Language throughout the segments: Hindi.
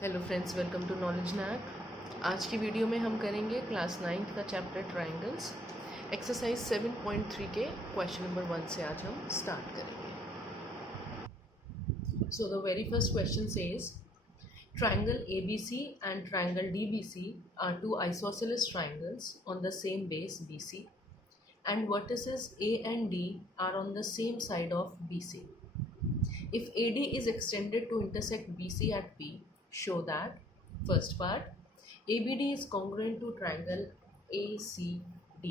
Hello friends, welcome to knowledge knack. आज की वीडियो में हम करेंगे क्लास 9th का चैप्टर ट्रायंगल्स, एक्सरसाइज 7.3 के क्वेश्चन नंबर 1 से आज हम स्टार्ट करेंगे। So the very first question says triangle ABC and triangle DBC are two isosceles triangles on the same base BC and vertices A and D are on the same side of BC. If AD is extended to intersect BC at P, show that first part ABD is congruent to triangle ACD.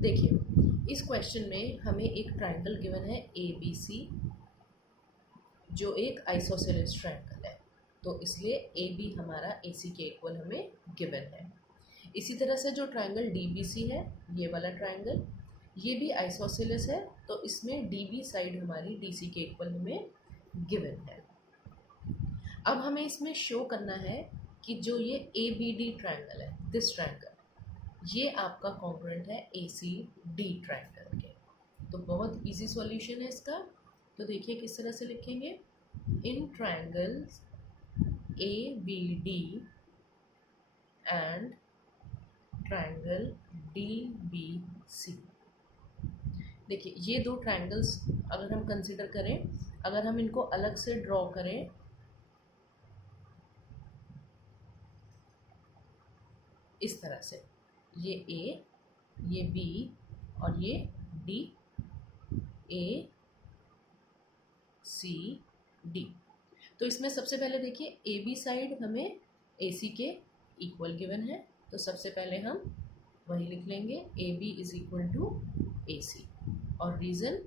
देखिए, इस क्वेश्चन में हमें एक ट्राइंगल गिवन है ABC जो एक आइसोसेलेस ट्राइंगल है, तो इसलिए AB हमारा AC के इक्वल हमें गिवन है। इसी तरह से जो ट्राइंगल DBC है, ये वाला ट्राइंगल, ये भी आइसोसेलेस है, तो इसमें DB साइड हमारी DC के इक्वल हमें गिवन है। अब हमें इसमें शो करना है कि जो ये ABD ट्राइंगल है, दिस ट्राइंगल, ये आपका कॉन्ग्रुएंट है ACD ट्राइंगल के। तो बहुत इजी सॉल्यूशन है इसका। तो देखिए किस तरह से लिखेंगे, इन triangles ABD and triangle DBC। देखिए ये दो ट्राइंगल्स अगर हम कंसिडर करें, अगर हम इनको अलग से ड्रॉ करें इस तरह से, ये A, ये B और ये D, A C D। तो इसमें सबसे पहले देखिए AB साइड हमें AC के इक्वल गिवन है, तो सबसे पहले हम वही लिख लेंगे, AB is equal to AC, और reason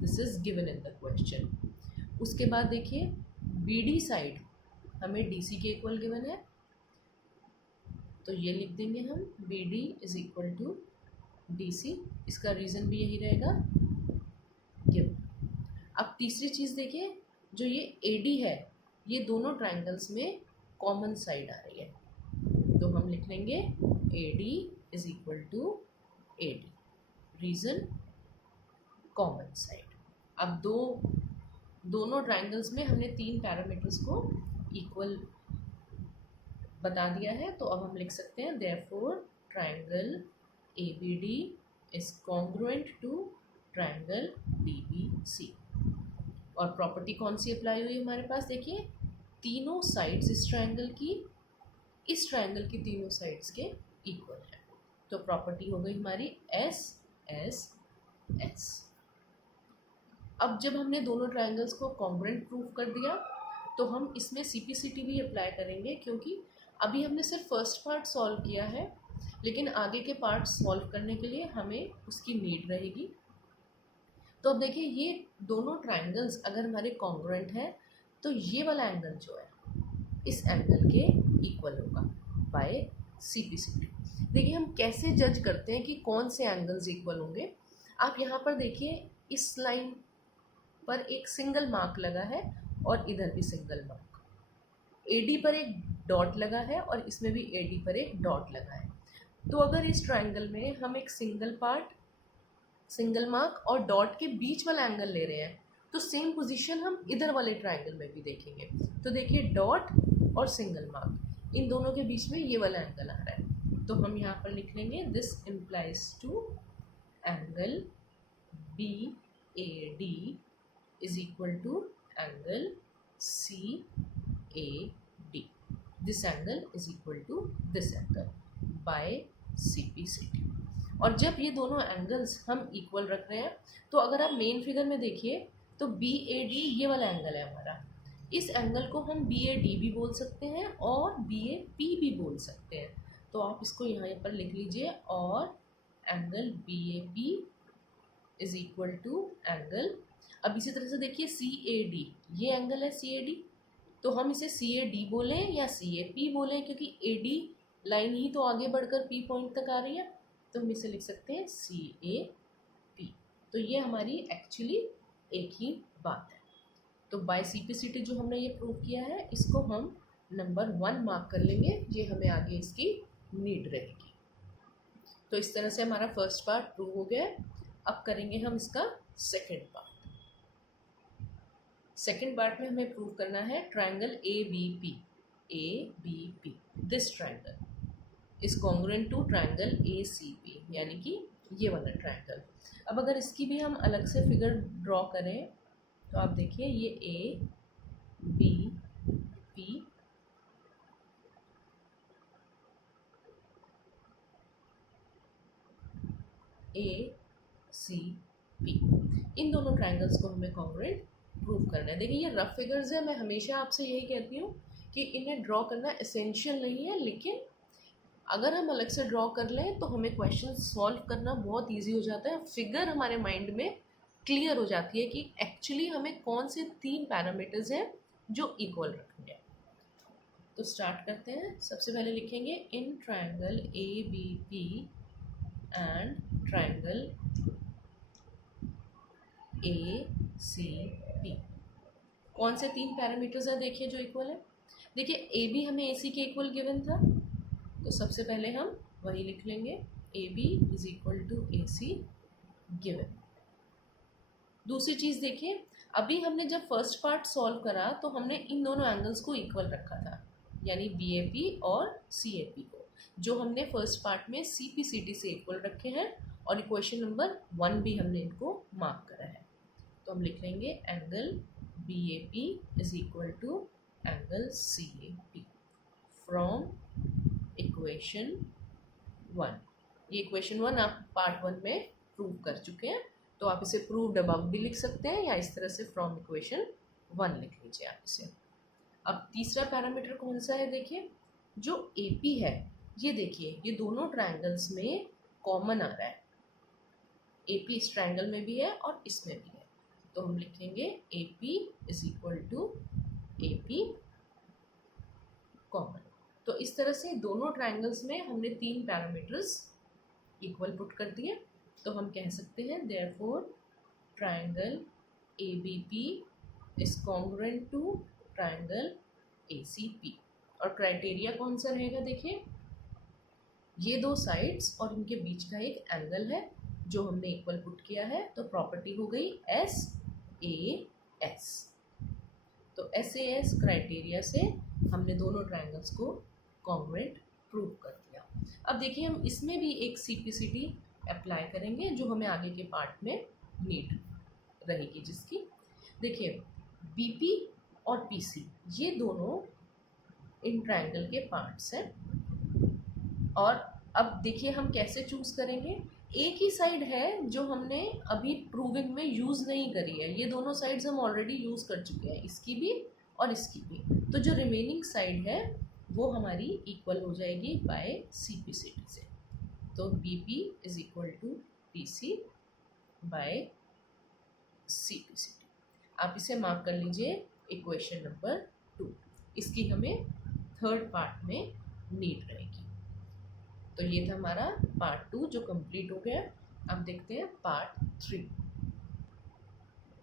this is given in the question. उसके बाद देखिए BD साइड हमें DC के इक्वल गिवन है, तो ये लिख देंगे हम BD is equal to DC। इसका रीज़न भी यही रहेगा, गिवन। अब तीसरी चीज़ देखिए, जो ये AD है, ये दोनों ट्राइंगल्स में कॉमन साइड आ रही है, तो हम लिख लेंगे AD is equal to AD, reason common side. अब दोनों ट्राइंगल्स में हमने तीन पैरामीटर्स को इक्वल बता दिया है, तो अब हम लिख सकते हैं therefore triangle ABD is congruent to triangle DBC। और प्रॉपर्टी कौन सी अप्लाई हुई हमारे पास, देखिए तीनों साइड्स इस ट्राइंगल की तीनों साइड्स के इक्वल है, तो प्रॉपर्टी हो गई हमारी S। अब जब हमने दोनों ट्राइंगल्स को कॉन्ग्रुएंट प्रूव कर दिया, तो हम इसमें CPCT भी अप्लाई करेंगे, क्योंकि अभी हमने सिर्फ फर्स्ट पार्ट सॉल्व किया है, लेकिन आगे के पार्ट सॉल्व करने के लिए हमें उसकी नीड रहेगी। तो अब देखिए ये दोनों ट्राइंगल्स अगर हमारे कॉन्ग्रुएंट है, तो ये वाला एंगल जो है इस एंगल के इक्वल होगा बाय CPCT। देखिए हम कैसे जज करते हैं कि कौन से एंगल्स इक्वल होंगे। आप यहाँ पर देखिए इस लाइन पर एक सिंगल मार्क लगा है और इधर भी सिंगल मार्क, AD पर एक डॉट लगा है और इसमें भी AD पर एक डॉट लगा है। तो अगर इस ट्राइंगल में हम एक सिंगल मार्क और डॉट के बीच वाला एंगल ले रहे हैं, तो सेम पोजीशन हम इधर वाले ट्राइंगल में भी देखेंगे। तो देखिए डॉट और सिंगल मार्क, इन दोनों के बीच में ये वाला एंगल आ रहा है, तो हम यहाँ पर लिख लेंगे this implies to angle BAD is equal to angle CAD। This angle is equal to this angle by CPCT। और जब ये दोनों एंगल्स हम इक्वल रख रहे हैं, तो अगर आप मेन फिगर में देखिए तो BAD ये वाला एंगल है हमारा, इस एंगल को हम BAD भी बोल सकते हैं और BAP भी बोल सकते हैं, तो आप इसको यहाँ पर लिख लीजिए, और angle BAP is equal to angle, अब इसी तरह से देखिए CAD, ये एंगल है CAD, तो हम इसे CAD बोलें या CAP बोलें, क्योंकि AD लाइन ही तो आगे बढ़कर P पॉइंट तक आ रही है, तो हम इसे लिख सकते हैं CAP। तो ये हमारी एक्चुअली एक ही बात है। तो बाय CPCT जो हमने ये प्रूव किया है, इसको हम नंबर 1 मार्क कर लेंगे, ये हमें आगे इसकी नीड रहेगी। तो इस तरह से हमारा फर्स्ट पार्ट प्रूव हो गया है। अब करेंगे हम इसका सेकेंड पार्ट। सेकेंड पार्ट में हमें प्रूव करना है triangle A B P, this triangle is congruent to triangle A C P, यानी कि ये वाला ट्राइंगल। अब अगर इसकी भी हम अलग से फिगर ड्रॉ करें तो आप देखिए ये A B P A C P, इन दोनों ट्राइंगल्स को हमें कॉन्ग्रुएंट प्रूव करना है। देखिए ये रफ फिगर्स है, मैं हमेशा आपसे यही कहती हूँ कि इन्हें ड्रॉ करना एसेंशियल नहीं है, लेकिन अगर हम अलग से ड्रॉ कर लें तो हमें क्वेश्चन सॉल्व करना बहुत इजी हो जाता है। फिगर हमारे माइंड में क्लियर हो जाती है कि एक्चुअली हमें कौन से 3 पैरामीटर्स हैं जो इक्वल रखने हैं। तो स्टार्ट करते हैं। सबसे पहले लिखेंगे in triangle A B P and triangle A C P कौन से 3 पैरामीटर्स हैं देखिए जो इक्वल है। देखिए ए बी हमें ए सी के इक्वल गिवन था, तो सबसे पहले हम वही लिख लेंगे, A B is equal to A C given. दूसरी चीज़ देखिए, अभी हमने जब फर्स्ट पार्ट सॉल्व करा तो हमने इन दोनों एंगल्स को इक्वल रखा था, यानी बी ए पी और सी ए पी को, जो हमने फर्स्ट पार्ट में सी पी सी टी से इक्वल रखे हैं, और इक्वेशन नंबर 1 भी हमने इनको मार्क करा है। तो हम लिख लेंगे angle B A P is equal to angle C A P from equation 1। ये इक्वेशन 1 आप पार्ट 1 में प्रूव कर चुके हैं, तो आप इसे प्रूव्ड अबाउट भी लिख सकते हैं, या इस तरह से फ्रॉम इक्वेशन 1 लिख लीजिए आप इसे। अब तीसरा पैरामीटर कौन सा है देखिए, जो ए पी है, ये देखिए ये दोनों ट्राइंगल्स में कॉमन आ रहा है, ए पी इस ट्राइंगल में भी है और इसमें भी है, तो हम लिखेंगे A P is equal to A P common. तो इस तरह से दोनों ट्राइंगल्स में हमने 3 पैरामीटर्स इक्वल पुट कर दिए, तो हम कह सकते हैं therefore triangle A B P is congruent to triangle A C P. और क्राइटेरिया कौन सा रहेगा देखिए, ये 2 साइड्स और इनके बीच का एक एंगल है जो हमने इक्वल पुट किया है, तो प्रॉपर्टी हो गई एस ए एस। तो एस ए एस क्राइटेरिया से हमने दोनों ट्राइंगल्स को कॉन्ग्रुएंट प्रूव कर दिया। अब देखिए हम इसमें भी एक सीपीसीटी अप्लाई करेंगे जो हमें आगे के पार्ट में नीड रहेगी, जिसकी देखिए बीपी और पीसी ये दोनों इन ट्राइंगल के पार्ट्स हैं। और अब देखिए हम कैसे चूज़ करेंगे, एक ही साइड है जो हमने अभी प्रूविंग में यूज़ नहीं करी है, ये दोनों साइड्स हम ऑलरेडी यूज़ कर चुके हैं, इसकी भी और इसकी भी। तो जो रिमेनिंग साइड है वो हमारी इक्वल हो जाएगी by C P C T से। तो B P is equal to P C by C P C T. आप इसे मार्क कर लीजिए इक्वेशन नंबर 2। इसकी हमें थर्ड पार्ट में नीड रहेगी। तो ये था हमारा पार्ट 2 जो कंप्लीट हो गया। अब देखते हैं part 3।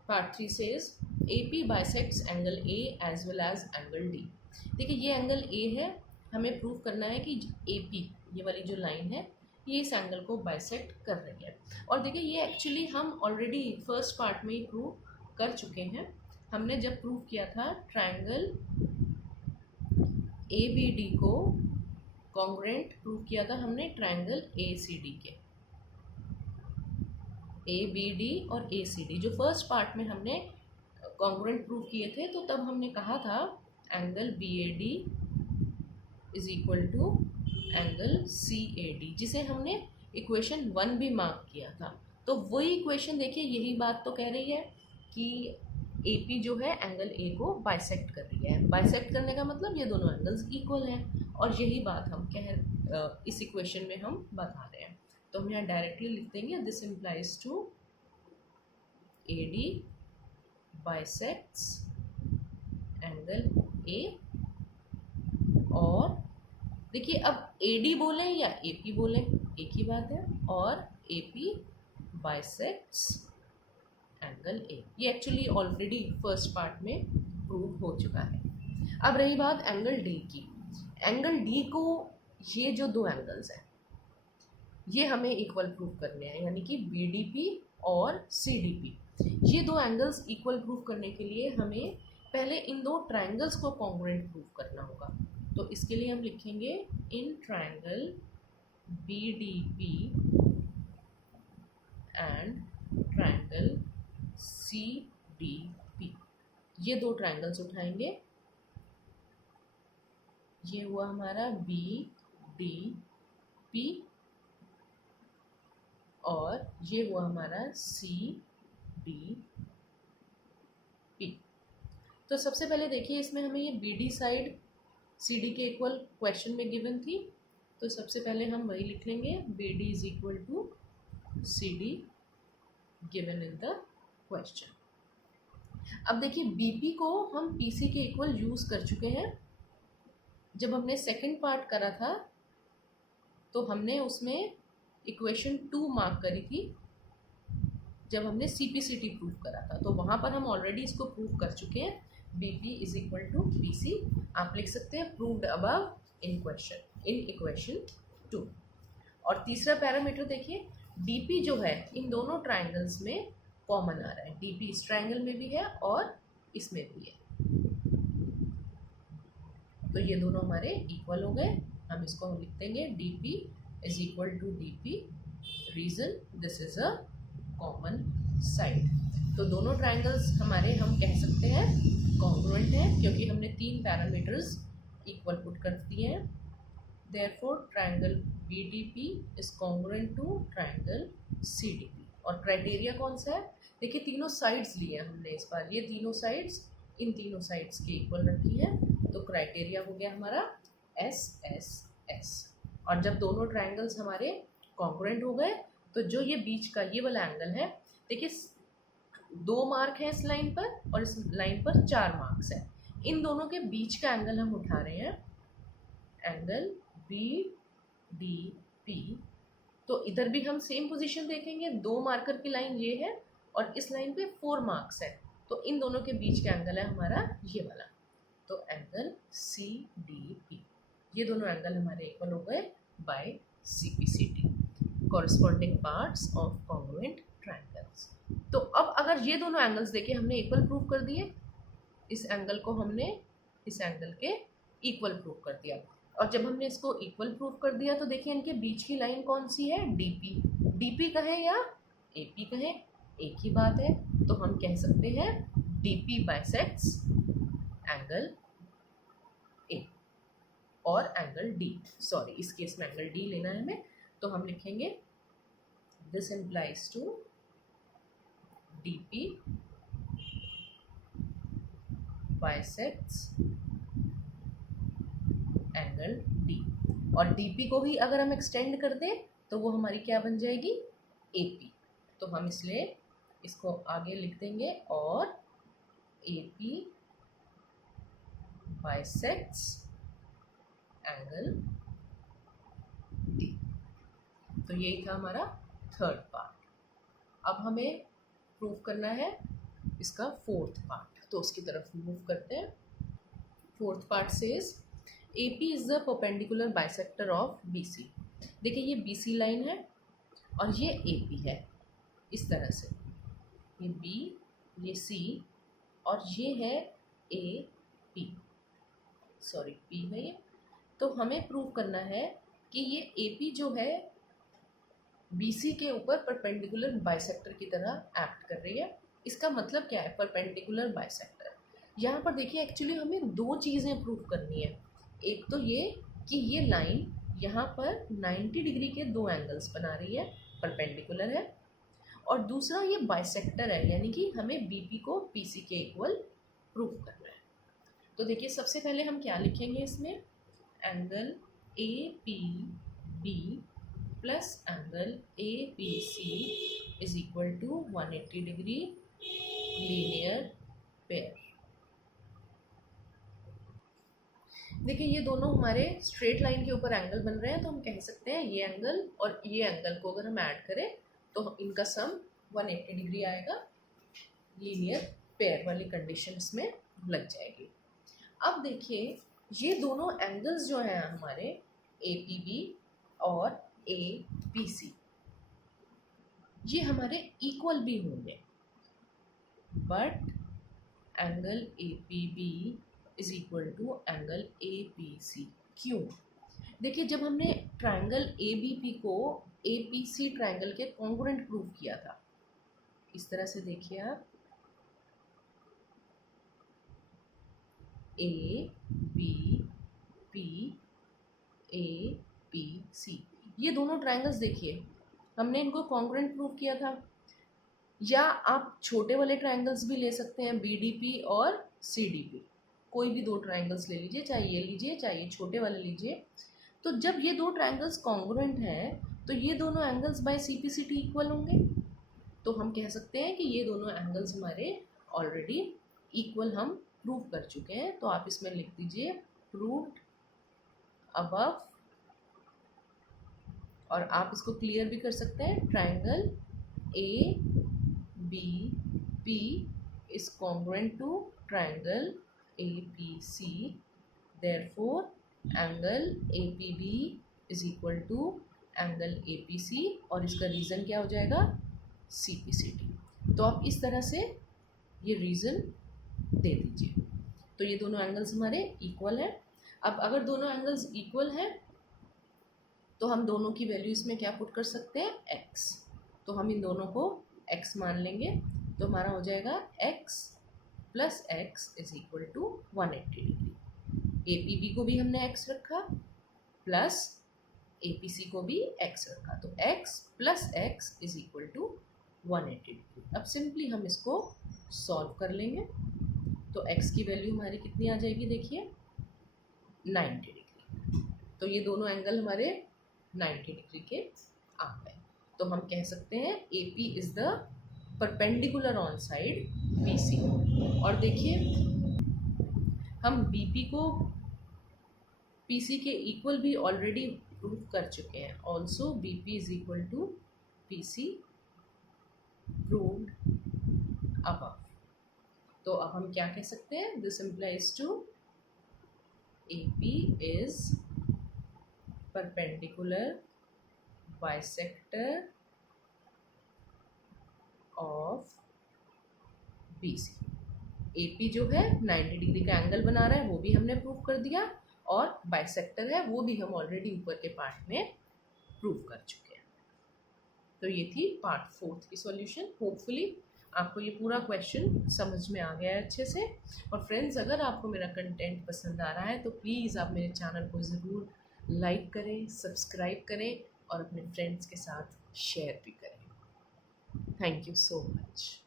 Part 3 says A P bisects angle A as well as angle D. देखिए ये एंगल ए है, हमें प्रूव करना है कि ए पी ये वाली जो लाइन है ये इस एंगल को बाइसेक्ट कर रही है। और देखिए ये एक्चुअली हम ऑलरेडी फर्स्ट पार्ट में ही प्रूव कर चुके हैं। हमने जब प्रूव किया था ट्राइंगल ए बी डी को कॉन्ग्रुएंट प्रूव किया था हमने ट्राइंगल ए सी डी के, ए बी डी और ए सी डी जो फर्स्ट पार्ट में हमने कॉन्ग्रुएंट प्रूव किए थे। तो तब हमने कहा था angle B A D is equal to angle C A D, जिसे हमने इक्वेशन 1 भी मार्क किया था। तो वही इक्वेशन देखिए यही बात तो कह रही है कि ए पी जो है एंगल ए को बाइसेक्ट कर रही है। बाइसेक्ट करने का मतलब ये दोनों एंगल्स इक्वल हैं, और यही बात हम इस इक्वेशन में हम बता रहे हैं। तो हम यहाँ डायरेक्टली लिख देंगे this implies to A D bisects angle A. और देखिए अब ए डी बोलें या ए पी बोलें एक ही बात है, और ए पी बाइसेक्ट्स एंगल ए, ये एक्चुअली ऑलरेडी फर्स्ट पार्ट में प्रूव हो चुका है। अब रही बात एंगल डी की। एंगल डी को ये जो 2 एंगल्स हैं ये हमें इक्वल प्रूव करने हैं, यानी कि बी डी पी और सी डी पी। ये दो एंगल्स इक्वल प्रूव करने के लिए हमें पहले इन दो ट्रायंगल्स को कॉन्ग्रुएंट प्रूव करना होगा। तो इसके लिए हम लिखेंगे in triangle BDP and triangle CDP। ये दो ट्रायंगल्स उठाएंगे, ये हुआ हमारा BDP और ये हुआ हमारा CDP। तो सबसे पहले देखिए इसमें हमें ये BD साइड CD के इक्वल क्वेश्चन में गिवन थी, तो सबसे पहले हम वही लिख लेंगे BD is equal to CD given in the question. अब देखिए BP को हम PC के इक्वल यूज कर चुके हैं। जब हमने सेकंड पार्ट करा था तो हमने उसमें इक्वेशन 2 मार्क करी थी, जब हमने CPCT प्रूव करा था, तो वहाँ पर हम ऑलरेडी इसको प्रूव कर चुके हैं। BP is equal to BC आप लिख सकते हैं प्रूव्ड अबव इन इक्वेशन 2। और तीसरा पैरामीटर देखिए DP जो है इन दोनों ट्रायंगल्स में कॉमन आ रहा है, DP इस ट्रायंगल में भी है और इसमें भी है, तो ये दोनों हमारे इक्वल हो गए। हम इसको लिख देंगे DP is equal to DP, reason this is a common side. तो दोनों ट्रायंगल्स हमारे हम कह सकते हैं कॉन्ग्रुएंट हैं, क्योंकि हमने तीन पैरामीटर्स इक्वल पुट कर दिए हैं। Therefore triangle BDP is congruent to triangle CDP। और क्राइटेरिया कौन सा है, देखिए तीनों साइड्स लिए हैं हमने इस बार, ये तीनों साइड्स इन तीनों साइड्स के इक्वल रखी है, तो क्राइटेरिया हो गया हमारा SSS। और जब दोनों ट्रायंगल्स हमारे कॉन्ग्रुएंट हो गए तो जो ये बीच का ये वाला एंगल है, देखिए 2 मार्क है इस लाइन पर और इस लाइन पर 4 मार्क्स है, इन दोनों के बीच का एंगल हम उठा रहे हैं एंगल BDP। तो इधर भी हम सेम पोजीशन देखेंगे, 2 मार्कर की लाइन ये है और इस लाइन पे 4 मार्क्स है, तो इन दोनों के बीच का एंगल है हमारा ये वाला, तो एंगल CDP। ये दोनों एंगल हमारे इक्वल हो गए by CPCT, corresponding parts of congruent triangles. तो अब अगर ये दोनों एंगल्स देखिए हमने इक्वल प्रूव कर दिए, इस एंगल को हमने इस एंगल के इक्वल प्रूव कर दिया, और जब हमने इसको इक्वल प्रूव कर दिया तो देखिए इनके बीच की लाइन कौन सी है, DP कहें या AP कहें एक ही बात है, तो हम कह सकते हैं DP बाइसेक्ट्स एंगल A और एंगल D, सॉरी इस केस में एंगल D लेना है हमें, तो हम लिखेंगे this implies to DP bisects angle D। और DP को भी अगर हम एक्सटेंड कर दें तो वो हमारी क्या बन जाएगी, AP। तो हम इसलिए इसको आगे लिख देंगे और AP बाइसेक्ट्स एंगल D। तो यही था हमारा थर्ड पार्ट। अब हमें प्रूव करना है इसका फोर्थ पार्ट, तो उसकी तरफ मूव करते हैं। Fourth part says AP is the perpendicular bisector of BC। देखिए ये BC लाइन है और ये AP है, इस तरह से ये B ये C और ये है AP, सॉरी P है ये। तो हमें प्रूव करना है कि ये AP जो है BC के ऊपर परपेंडिकुलर बाइसेक्टर की तरह एक्ट कर रही है। इसका मतलब क्या है परपेंडिकुलर बाइसेक्टर, यहाँ पर देखिए एक्चुअली हमें दो चीज़ें प्रूव करनी है। एक तो ये कि ये लाइन यहाँ पर 90 डिग्री के दो एंगल्स बना रही है, परपेंडिकुलर है, और दूसरा ये बाइसेक्टर है, यानी कि हमें BP को PC के इक्वल प्रूव करना है। तो देखिए सबसे पहले हम क्या लिखेंगे इसमें, angle APB plus angle APC is equal to 180 degree linear pair. देखिए ये दोनों हमारे स्ट्रेट लाइन के ऊपर एंगल बन रहे हैं, तो हम कह सकते हैं ये एंगल और ये एंगल को अगर हम ऐड करें तो इनका सम 180 डिग्री आएगा, लीनियर पेयर वाली कंडीशंस में लग जाएगी। अब देखिए ये दोनों एंगल्स जो हैं हमारे APB और APC, ये हमारे इक्वल भी होंगे, but angle A P B is equal to angle A P C. क्यों? देखिए, जब हमने ट्राइंगल ए बी पी को ए पी सी ट्राइंगल के कॉन्ग्रुएंट प्रूव किया था, इस तरह से देखिए आप, A B P A P C, ये दोनों ट्राइंगल्स देखिए हमने इनको कॉन्ग्रुएंट प्रूव किया था। या आप छोटे वाले ट्राइंगल्स भी ले सकते हैं, बी डी पी और सी डी पी, कोई भी दो ट्राइंगल्स ले लीजिए, चाहे ये लीजिए चाहे ये छोटे वाले लीजिए। तो जब ये दो ट्राइंगल्स कॉन्ग्रुएंट हैं तो ये दोनों angles by C P C T equal होंगे। तो हम कह सकते हैं कि ये दोनों एंगल्स हमारे ऑलरेडी इक्वल हम प्रूव कर चुके हैं। तो आप इसमें लिख दीजिए प्रूव्ड अबव, और आप इसको क्लियर भी कर सकते हैं, triangle A B P is congruent to triangle APC, therefore angle APB is equal to angle APC, और इसका रीज़न क्या हो जाएगा, CPCT। तो आप इस तरह से ये रीज़न दे दीजिए। तो ये दोनों एंगल्स हमारे इक्वल हैं। अब अगर दोनों एंगल्स इक्वल हैं तो हम दोनों की वैल्यू इसमें क्या पुट कर सकते हैं, x। तो हम इन दोनों को x मान लेंगे, तो हमारा हो जाएगा x plus x is equal to 180 degree. A P B को भी हमने x रखा प्लस ए पी सी को भी x रखा, तो x plus x is equal to 180 degree. अब सिंपली हम इसको सॉल्व कर लेंगे। तो x की वैल्यू हमारी कितनी आ जाएगी, देखिए 90 डिग्री। तो ये दोनों एंगल हमारे 90 डिग्री के आ गए। तो हम कह सकते हैं A P is the perpendicular on side B C. और देखिए हम बी पी को पी सी के इक्वल भी ऑलरेडी प्रूव कर चुके हैं। Also B P is equal to P C proved above. तो अब हम क्या कह सकते हैं, this implies to A P is perpendicular bisector of B C. A P जो है 90 डिग्री का एंगल बना रहा है, वो भी हमने प्रूव कर दिया, और बाइसेक्टर है वो भी हम ऑलरेडी ऊपर के पार्ट में प्रूव कर चुके हैं। तो ये थी पार्ट 4 की सॉल्यूशन। होपफुली आपको ये पूरा क्वेश्चन समझ में आ गया है अच्छे से। और फ्रेंड्स, अगर आपको मेरा कंटेंट पसंद आ रहा है तो प्लीज़ आप मेरे चैनल को ज़रूर लाइक करें, सब्सक्राइब करें और अपने फ्रेंड्स के साथ शेयर भी करें। Thank you so much.